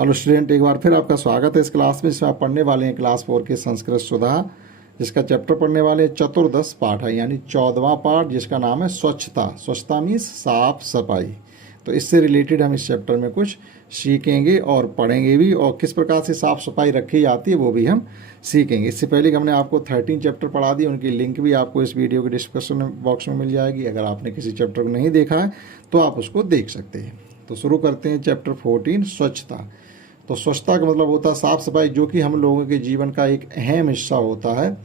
Hello student, एक बार फिर आपका स्वागत है इस क्लास में, जिसमें आप पढ़ने वाले हैं क्लास 4 के संस्कृत सुधा, जिसका चैप्टर पढ़ने वाले हैं चतुर्दश पाठ है, यानी 14वां पाठ, जिसका नाम है स्वच्छता। स्वच्छता मीन्स साफ सफाई। तो इससे रिलेटेड हम इस चैप्टर में कुछ सीखेंगे और पढ़ेंगे भी, और किस प्रकार से साफ सफाई रखी जाती है वो भी हम सीखेंगे। इससे पहले कि हमने आपको 13 चैप्टर पढ़ा दिए, उनकी लिंक भी आपको इस वीडियो के डिस्क्रिप्शन बॉक्स में मिल जाएगी। अगर आपने किसी चैप्टर को नहीं देखा है तो आप उसको देख सकते हैं। तो शुरू करते हैं चैप्टर 14, स्वच्छता। तो स्वच्छता का मतलब होता है साफ़ सफाई, जो कि हम लोगों के जीवन का एक अहम हिस्सा होता है।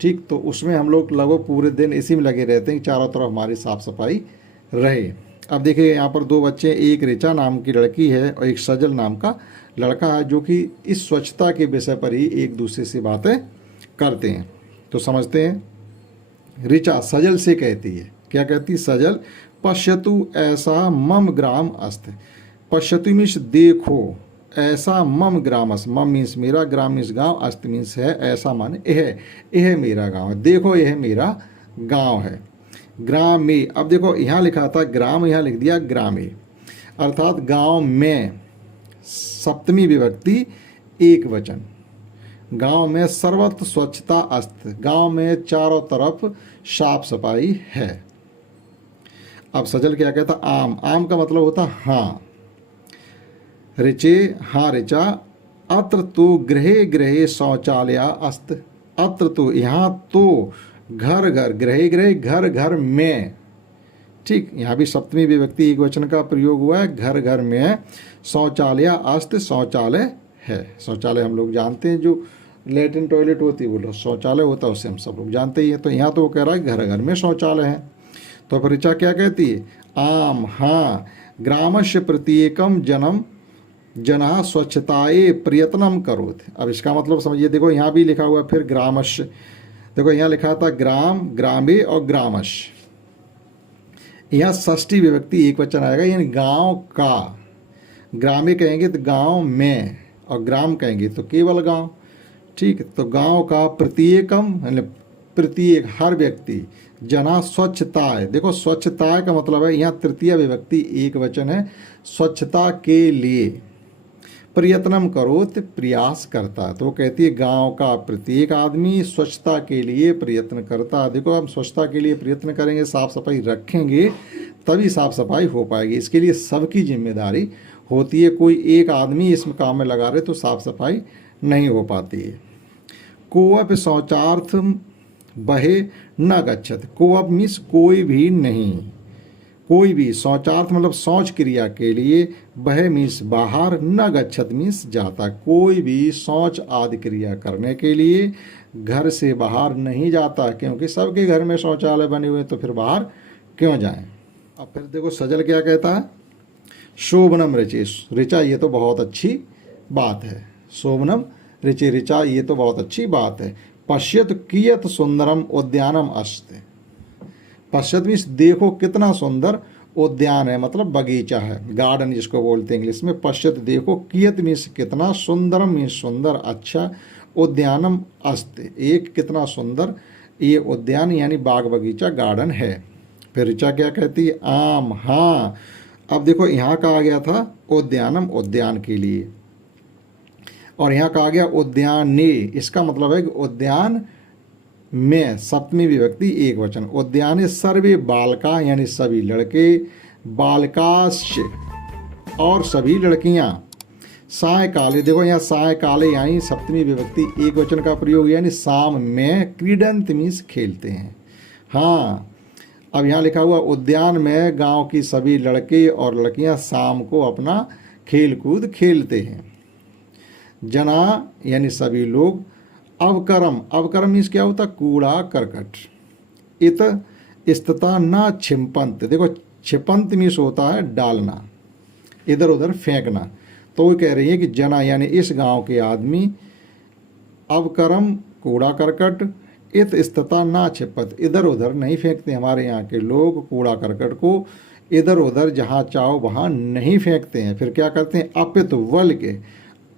ठीक, तो उसमें हम लोग लगभग पूरे दिन इसी में लगे रहते हैं कि चारों तरफ हमारी साफ़ सफाई रहे। अब देखिए, यहाँ पर दो बच्चे, एक ऋचा नाम की लड़की है और एक सजल नाम का लड़का है, जो कि इस स्वच्छता के विषय पर ही एक दूसरे से बातें करते हैं। तो समझते हैं। ऋचा सजल से कहती है, क्या कहती? सजल, पश्यतु ऐसा मम ग्राम अस्त। पश्यतु मीन्स देखो, ऐसा मम ग्रामस, मम मीन्स मेरा, ग्राम मीन्स गाँव, अस्त मीन्स है, ऐसा माने यह मेरा गाँव है। देखो यह मेरा गाँव है। ग्राम में, अब देखो यहाँ लिखा था ग्राम, यहाँ लिख दिया ग्रामे, अर्थात गाँव में सप्तमी विभक्ति एक वचन। गांव में सर्वत्र स्वच्छता अस्त, गांव में चारों तरफ साफ सफाई है। अब सजल क्या कहता? आम, आम का मतलब होता हाँ। ऋचे, हाँ ऋचा, अत्र तो गृहे गृहे शौचालय अस्त। अत्र तो, यहाँ तो, घर घर, गृहे गृहे घर घर में। ठीक, यहाँ भी सप्तमी विभक्ति एक वचन का प्रयोग हुआ है। घर घर में शौचालय अस्त, शौचालय है। शौचालय हम लोग जानते हैं, जो लैट्रिन टॉयलेट होती है वो शौचालय होता है, उससे हम सब लोग जानते ही हैं। तो यहाँ तो वो कह रहा है घर घर में शौचालय है। तो फिर ऋचा क्या कहती है? आम, हाँ। ग्रामस्य प्रत्येकम जना स्वच्छताए प्रयत्नम करोत। अब इसका मतलब समझिए, देखो यहाँ भी लिखा हुआ फिर ग्रामस्य। देखो यहाँ लिखा था ग्राम, ग्रामे और ग्रामस्य। यहाँ षष्ठी विभक्ति एक वचन आएगा, यानी गांव का। ग्रामे कहेंगे तो गांव में, और ग्राम कहेंगे तो केवल गांव। ठीक, तो गांव का प्रत्येकम, प्रत्येक, हर व्यक्ति, जना स्वच्छताए। देखो स्वच्छता का मतलब है, यहाँ तृतीय विभक्ति एक वचन है, स्वच्छता के लिए। प्रयत्नम करोत, प्रयास करता है। तो वो कहती है गांव का प्रत्येक आदमी स्वच्छता के लिए प्रयत्न करता है। देखो, हम स्वच्छता के लिए प्रयत्न करेंगे, साफ सफाई रखेंगे, तभी साफ सफाई हो पाएगी। इसके लिए सबकी जिम्मेदारी होती है। कोई एक आदमी इस काम में लगा रहे तो साफ सफाई नहीं हो पाती है। कोअप शौचार्थ बहे न गच्छत। कोअप मीन्स कोई भी नहीं, कोई भी, शौचार्थ मतलब शौच क्रिया के लिए, बह मीन्स बाहर, न गच्छत मीन्स जाता। कोई भी शौच आदि क्रिया करने के लिए घर से बाहर नहीं जाता, क्योंकि सबके घर में शौचालय बने हुए, तो फिर बाहर क्यों जाएं। अब फिर देखो सजल क्या कहता है? शोभनम ऋचे, ऋचा ये तो बहुत अच्छी बात है। शोभनम ऋचे, ऋचा ये तो बहुत अच्छी बात है। पश्यत कियत सुंदरम उद्यानम अस्त। पश्यत मीन्स देखो कितना सुंदर उद्यान है, मतलब बगीचा है, गार्डन जिसको बोलते हैं इंग्लिश में। पश्यत देखो, कियत मीन्स कितना, सुंदरम मीन्स सुंदर, अच्छा, उद्यानम अस्त, एक कितना सुंदर ये उद्यान यानी बाग बगीचा गार्डन है। फिर ऋचा क्या कहती है? आम, हाँ। अब देखो यहाँ का आ गया था उद्यानम, उद्यान के लिए, और यहाँ का आ गया उद्याने। इसका मतलब है कि उद्यान में सप्तमी विभक्ति एक वचन। उद्याने सर्वे बालका, यानी सभी लड़के, बालकाश्च और सभी लड़कियां। सायकाले, देखो यहाँ सायकाले यानी सप्तमी विभक्ति एक वचन का प्रयोग, यानी शाम में। क्रीडंत मीन्स खेलते हैं। हाँ, अब यहाँ लिखा हुआ उद्यान में गांव की सभी लड़के और लड़कियां शाम को अपना खेल कूद खेलते हैं। जना यानी सभी लोग। अवकरम, अवकरम मीन्स क्या होता? कूड़ा करकट। इत स्तता न छिपंत। देखो छिपंत मीन्स होता है डालना, इधर उधर फेंकना। तो वो कह रही है कि जना यानी इस गांव के आदमी, अवकरम कूड़ा करकट, इत स्तता न छिपत, इधर उधर नहीं फेंकते। हमारे यहाँ के लोग कूड़ा करकट को इधर उधर जहाँ चाहो वहाँ नहीं फेंकते हैं। फिर क्या करते हैं? अपित वल के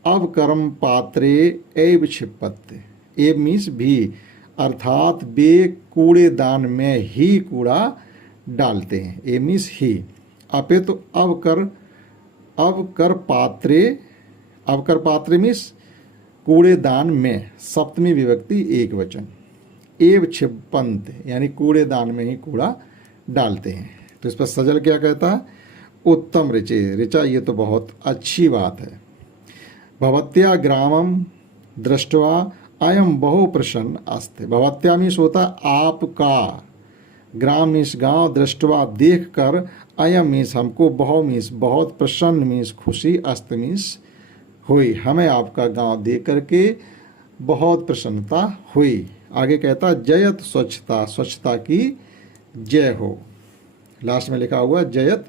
अवकरम पात्रे एव छिपत्ते। एव मीन्स भी, अर्थात वे कूड़ेदान में ही कूड़ा डालते हैं। ए मीन्स ही। अपितु अवकर, अवकर पात्रे अवकर पात्र मीन्स कूड़ेदान में, सप्तमी विभक्ति एक वचन। एव क्षिपंत यानी कूड़ेदान में ही कूड़ा डालते हैं। तो इस पर सजल क्या कहता है, उत्तम ऋचे, ऋचा ये तो बहुत अच्छी बात है। भवत्या ग्रामम दृष्टवा अयम बहु प्रसन्न अस्ति। भवत्या मीन्स होता आपका, ग्राम मीन्स गांव, दृष्टवा देख कर, अयम मीन्स हमको, बहु मीन्स बहुत, प्रसन्न मीन्स खुशी, अस्त मीन्स हुई, हमें आपका गांव देख करके बहुत प्रसन्नता हुई। आगे कहता जयत स्वच्छता, स्वच्छता की जय हो। लास्ट में लिखा हुआ जयत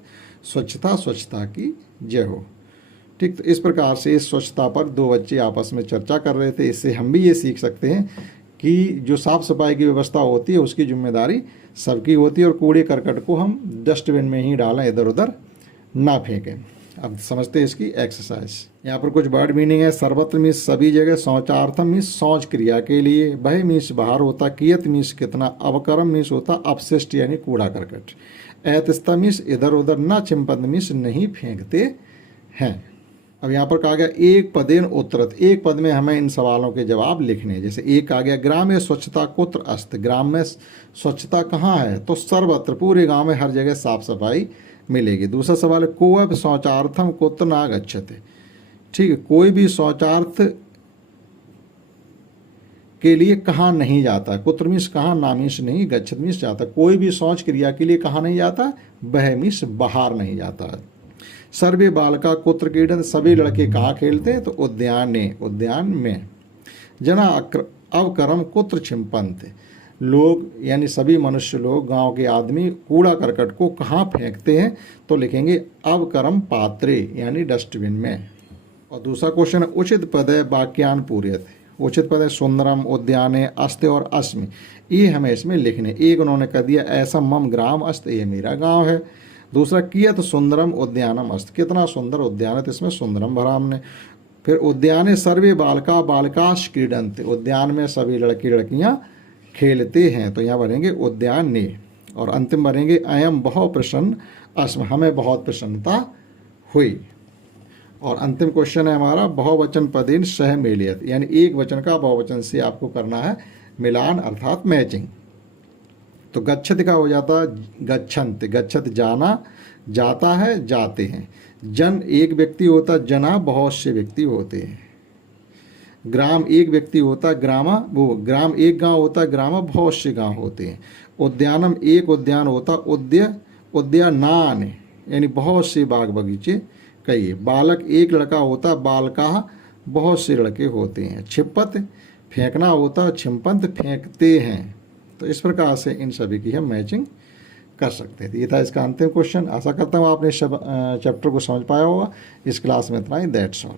स्वच्छता, स्वच्छता की जय हो। ठीक, तो इस प्रकार से इस स्वच्छता पर दो बच्चे आपस में चर्चा कर रहे थे। इससे हम भी ये सीख सकते हैं कि जो साफ सफाई की व्यवस्था होती है उसकी जिम्मेदारी सबकी होती है और कूड़े करकट को हम डस्टबिन में ही डालें, इधर उधर ना फेंकें। अब समझते हैं इसकी एक्सरसाइज। यहाँ पर कुछ वर्ड मीनिंग है। सर्वत्र मीन्स सभी जगह, शौचार्थम मीन्स शौच क्रिया के लिए, बह मीन्स बाहर होता, कियत मीन्स कितना, अवकरम मीन्स होता अपशिष्ट यानी कूड़ा करकट, ऐतस्ता मीन्स इधर उधर, न चिंपद मीन्स नहीं फेंकते हैं। अब यहाँ पर कहा गया एक पदेन उत्तरत, एक पद में हमें इन सवालों के जवाब लिखने। जैसे एक आ गया ग्राम में स्वच्छता कुत्र अस्त, ग्राम में स्वच्छता कहाँ है, तो सर्वत्र, पूरे गांव में हर जगह साफ सफाई मिलेगी। दूसरा सवाल है कोअप शौचार्थम कुत्र न गच्छते। ठीक है, कोई भी शौचार्थ के लिए कहाँ नहीं जाता, कुत्र मीन्स कहाँ, ना मीन्स नहीं, गच्छत मीन्स जाता। कोई भी शौच क्रिया के लिए कहाँ नहीं जाता, बह मीन्स बाहर नहीं जाता। सर्वे बालका कुत्र क्रीडन, सभी लड़के कहाँ खेलते हैं, तो उद्याने, उद्यान में। जना अवकरम कुत्र छिंपंत, लोग यानी सभी मनुष्य लोग, गांव के आदमी कूड़ा करकट को कहाँ फेंकते हैं, तो लिखेंगे अवकरम पात्रे यानी डस्टबिन में। और दूसरा क्वेश्चन है उचित पद है वाक्यान पूर्यत। उचित पद है सुंदरम, उद्याने, अस्ते और अस्मि, ये हमें इसमें लिखने। एक उन्होंने कह दिया ऐसा मम ग्राम अस्त, ये मेरा गांव है। दूसरा कियत सुंदरम उद्यानम अस्त, कितना सुंदर उद्यान है, तो इसमें सुंदरम भरा हमने। फिर उद्याने सर्वे बालका बालकाश क्रीडंत, उद्यान में सभी लड़की लड़कियां खेलते हैं, तो यहाँ भरेंगे उद्यान ने। और अंतिम भरेंगे अयम बहुत प्रसन्न अस्म, हमें बहुत प्रसन्नता हुई। और अंतिम क्वेश्चन है हमारा बहुवचन पदेन सह मेलियत, यानी एक वचन का बहुवचन से आपको करना है मिलान अर्थात मैचिंग। तो गच्छत का हो जाता गच्छन्त, गच्छत जाना, जाता है, जाते हैं। जन एक व्यक्ति होता, जना बहुत से व्यक्ति होते हैं। ग्राम एक व्यक्ति होता, ग्रामा वो, ग्राम एक गांव होता, ग्रामा बहुत से गांव होते हैं। उद्यानम एक उद्यान होता, उद्यानान यानी बहुत से बाग बगीचे कहिए। बालक एक लड़का होता, बालका बहुत से लड़के होते हैं। छिपत फेंकना होता, छिपंत फेंकते हैं। तो इस प्रकार से इन सभी की हम मैचिंग कर सकते थे। ये था इसका अंतिम क्वेश्चन। आशा करता हूँ आपने चैप्टर को समझ पाया होगा। इस क्लास में इतना ही, दैट्स ऑल।